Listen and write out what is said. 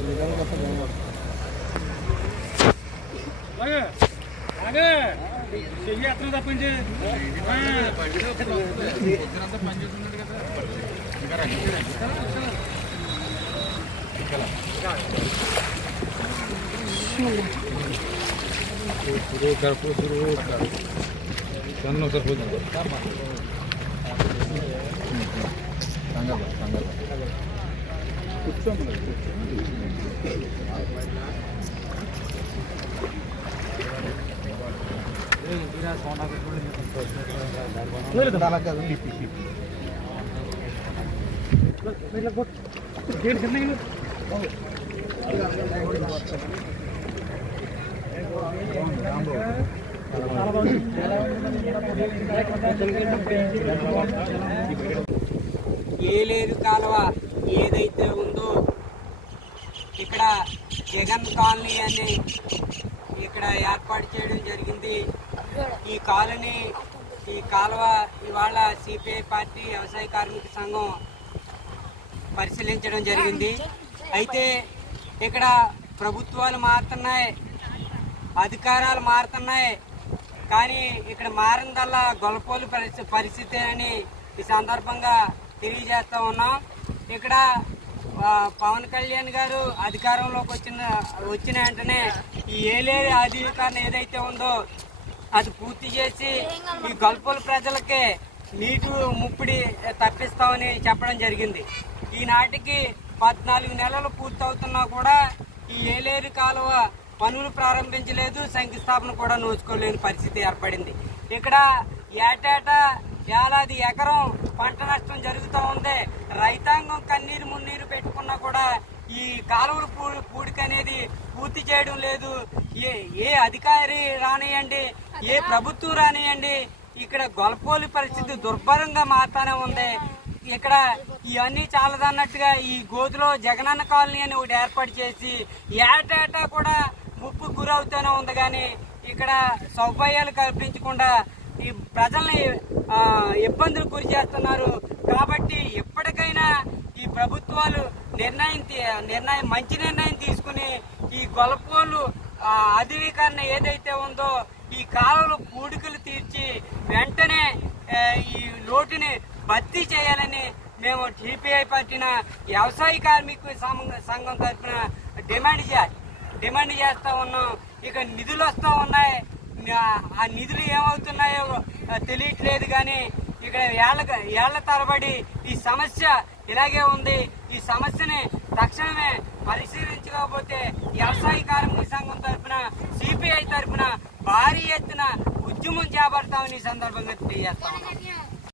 సన్న సరిపోతుంది చెయ్యి ఎత్తన ఏలేరు కాలువ ఏదైతే ఉందో ఇక్కడ జగన్ కాలనీ అని ఇక్కడ ఏర్పాటు చేయడం జరిగింది. ఈ కాలనీ ఈ కాలువ ఇవాళ సిపిఐ పార్టీ వ్యవసాయ కార్మిక సంఘం పరిశీలించడం జరిగింది. అయితే ఇక్కడ ప్రభుత్వాలు మారుతున్నాయి అధికారాలు మారుతున్నాయి. కానీ ఇక్కడ మారిందల్లా గొలపోలు పరిస్థితి పరిస్థితి అని ఈ సందర్భంగా తెలియజేస్తా ఉన్నాం. ఇక్కడ పవన్ కళ్యాణ్ గారు అధికారంలోకి వచ్చిన వచ్చిన వెంటనే ఈ ఏలేరు అధికారం ఏదైతే ఉందో అది పూర్తి చేసి ఈ గల్పుల ప్రజలకి నీటి ముప్పిడి తప్పిస్తామని చెప్పడం జరిగింది. ఈనాటికి పద్నాలుగు నెలలు పూర్తవుతున్నా కూడా ఈ ఏలేరు కాలువ పనులు ప్రారంభించలేదు శంకుస్థాపన కూడా నోచుకోలేని పరిస్థితి ఏర్పడింది. ఇక్కడ ఏటేటా ఏడాది ఎకరం పంట నష్టం జరుగుతూ ఉంది. రైతాంగం కన్నీరు మున్నీరు పెట్టుకున్నా కూడా ఈ కాలువల పూ- పూడిక అనేది పూర్తి చేయడం లేదు. ఏ ఏ అధికారి రానియండి ఏ ప్రభుత్వం రానియండి ఇక్కడ గొల్పోలి పరిస్థితి దుర్భరంగా మారుతానే ఉంది. ఇక్కడ ఇవన్నీ చాలదన్నట్టుగా ఈ గోతులో జగనన్న కాలనీ అని ఒకటి ఏర్పాటు చేసి ఏటేటా కూడా ముప్పు గురవుతూనే ఉంది. కానీ ఇక్కడ సౌకర్యాలు కల్పించకుండా ఈ ప్రజల్ని ఇబ్బందులు గురి చేస్తున్నారు. కాబట్టి ఎప్పటికైనా ఈ ప్రభుత్వాలు నిర్ణయం తీ- నిర్ణయం మంచి నిర్ణయం తీసుకుని ఈ గొలపోలు ఆధునీకరణ ఏదైతే ఉందో ఈ కాలంలో పూడికలు తీర్చి వెంటనే ఈ లోటుని భర్తీ చేయాలని మేము టీపీఐ పార్టీన వ్యవసాయ కార్మిక సంఘం- సంఘం తరఫున డిమాండ్ చేయాలి. డిమాండ్ చేస్తూ ఉన్నాం. ఇక నిధులు వస్తూ ఉన్నాయి. ఆ- నిధులు ఏమో తెలియట్లేదు కానీ ఇక్కడ ఏళ్ళ ఏళ్ళ తరబడి ఈ సమస్య ఇలాగే ఉంది. ఈ సమస్యని తక్షణమే పరిశీలించకపోతే వ్యవసాయ కార్మిక సంఘం తరఫున సిపిఐ తరఫున భారీ ఎత్తున ఉద్యమం చేపడతామని ఈ సందర్భంగా తెలియజేస్తాం.